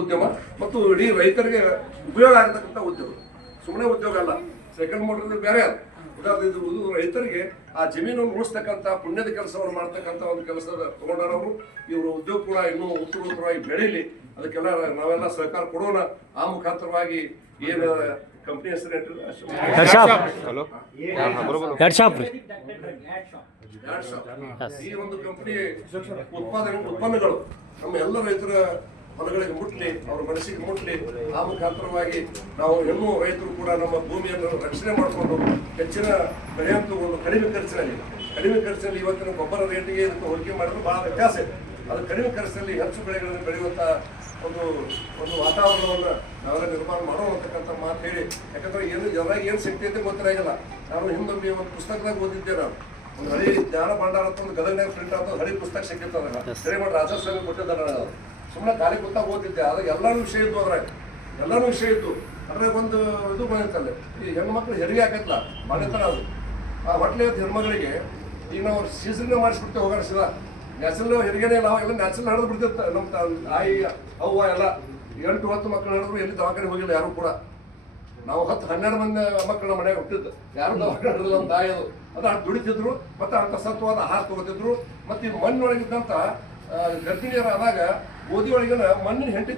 ಉದ್ಯಮ ಮತ್ತು ಇಡೀ ರೈತರಿಗೆ ಉಪಯೋಗ ಆಗತಕ್ಕಂಥ ಉದ್ಯೋಗ, ಸುಮ್ಮನೆ ಉದ್ಯೋಗ ಅಲ್ಲ. ಸೆಕೆಂಡ್ ಮೋಟರ್ ಬೇರೆ ಅಲ್ಲ. ಇದು ರೈತರಿಗೆ ಆ ಜಮೀನನ್ನು ಉಳಿಸ್ತಕ್ಕಂಥ ಪುಣ್ಯದ ಕೆಲಸವನ್ನು ಮಾಡ್ತಕ್ಕಂಥ ಒಂದು ಕೆಲಸದ ತಗೊಂಡವರು. ಇವರು ಉದ್ಯೋಗ ಕೂಡ ಇನ್ನೂ ಉತ್ತರೋತ್ತರವಾಗಿ ಬೆಳೀಲಿ, ಅದಕ್ಕೆಲ್ಲ ನಾವೆಲ್ಲ ಸಹಕಾರ ಕೊಡೋಣ. ಆ ಮುಖಾಂತರವಾಗಿ ಏನು ಕಂಪ್ನಿ ಹೆಸರು ಈ ಒಂದು ಕಂಪ್ನಿ ಉತ್ಪನ್ನಗಳು ನಮ್ಮ ಎಲ್ಲ ರೈತರ ಹೊಲಗಳಿಗೆ ಮುಟ್ಲಿ, ಅವ್ರ ಮನಸ್ಸಿಗೆ ಮುಟ್ಲಿ. ಆ ಮುಖಾಂತರವಾಗಿ ನಾವು ಇನ್ನೂ ರೈತರು ಕೂಡ ನಮ್ಮ ಭೂಮಿಯನ್ನು ರಕ್ಷಣೆ ಮಾಡಿಕೊಂಡು ಹೆಚ್ಚಿನ ಬೆಳೆಯನ್ನು ತಗೊಂಡು ಕಡಿಮೆ ಖರ್ಚಿನಲ್ಲಿ ಇವತ್ತಿನ ಗೊಬ್ಬರ ರೇಟಿಗೆ ಇದಕ್ಕೆ ಹೋಲಿಕೆ ಮಾಡಿದ್ರೆ ಬಹಳ ವ್ಯತ್ಯಾಸ ಇದೆ. ಅದು ಕಡಿಮೆ ಖರ್ಚಿನಲ್ಲಿ ಹೆಚ್ಚು ಬೆಳೆಗಳನ್ನು ಬೆಳೆಯುವಂಥ ಒಂದು ವಾತಾವರಣವನ್ನು ನಾವೆಲ್ಲ ನಿರ್ಮಾಣ ಮಾಡೋಣ ಅಂತಕ್ಕಂಥ ಮಾತು ಹೇಳಿ. ಯಾಕಂದ್ರೆ ಜನರಾಗಿ ಏನು ಶಕ್ತಿ ಐತೆ ಗೊತ್ತಿರಾಗಿಲ್ಲ. ನಾನು ಹಿಂದೊಮ್ಮೆ ಒಂದು ಪುಸ್ತಕದಾಗ ಓದಿದ್ದೆ. ನಾನು ಒಂದು ಹಳಿ ಜ್ಞಾನ ಭಂಡಾರ ಅಂತ ಒಂದು ಗದಗನಾಗ ಪ್ರಿಂಟ್ ಆದ ಹಳಿ ಪುಸ್ತಕ ಸಿಕ್ಕಿರ್ತದ. ಸರಿ ಮಾಡಿ ರಾಜಸ್ವಾಮಿ ಕೊಟ್ಟಿದ್ದಾರೆ. ನಾನು ಸುಮ್ಮನೆ ಖಾಲಿ ಕೂತಾಗ ಓದಿದ್ದೆ. ಅದಾಗ ಎಲ್ಲಾನು ವಿಷಯ ಇದ್ದು, ಅದ್ರಾಗ ಎಲ್ಲಾನು ವಿಷಯ ಇದ್ದು. ಅದ್ರಾಗ ಒಂದು ಇದು ಬಂದಿತ್ತಲ್ಲ, ಈ ಹೆಣ್ಮಕ್ಳು ಹೆರಿಗೆ ಹಾಕೈತಲ್ಲ ಮಾಡಿರ್ತಾರ. ಅದು ಆ ಹೊಟ್ಲೆ ಹೆಣ್ಮಗಳಿಗೆ ಈಗ ನಾವು ಸೀಸನ್ನೇ ಮಾಡಿಸ್ಬಿಡ್ತೇವೆ. ಹೋಗೋಣ ಸೀದಾ ನ್ಯಾಚುರಲ್ ಹೆರಿಗೆನೇ ನಾವು ಎಲ್ಲ ನ್ಯಾಚುರಲ್ ನಡೆದು ಬಿಡ್ತಿರ್ತ. ನಮ್ಮ ತಾಯಿ ಅವ್ವ ಎಲ್ಲ 8-10 ಮಕ್ಕಳು ನಡೆದ್ರು ಎಲ್ಲಿ ದವಾಖಾನೆ ಹೋಗಿಲ್ಲ ಯಾರು ಕೂಡ. ನಾವು 10-12 ಮಂದಿ ಮಕ್ಕಳ ಮನೆಯಾಗ ಹುಟ್ಟಿದ್ದು, ಯಾರು ದವಾಖಾನೆ ನಡೆದಿಲ್ಲ. ನಮ್ಮ ತಾಯಿ ಅದು ಅಷ್ಟು ದುಡಿತಿದ್ರು, ಮತ್ತು ಅಂಥ ಸತ್ವಾದ ಆಹಾರ ತಗೋತಿದ್ರು. ಮತ್ತು ಈ ಮಣ್ಣೊಳಗಿದ್ದಂಥ ಗರ್ಭಿಣಿಯರಾದಾಗ ಗೋಧಿ ಒಳಗಿನ ಮಣ್ಣಿನ ಹೆಂಟಿ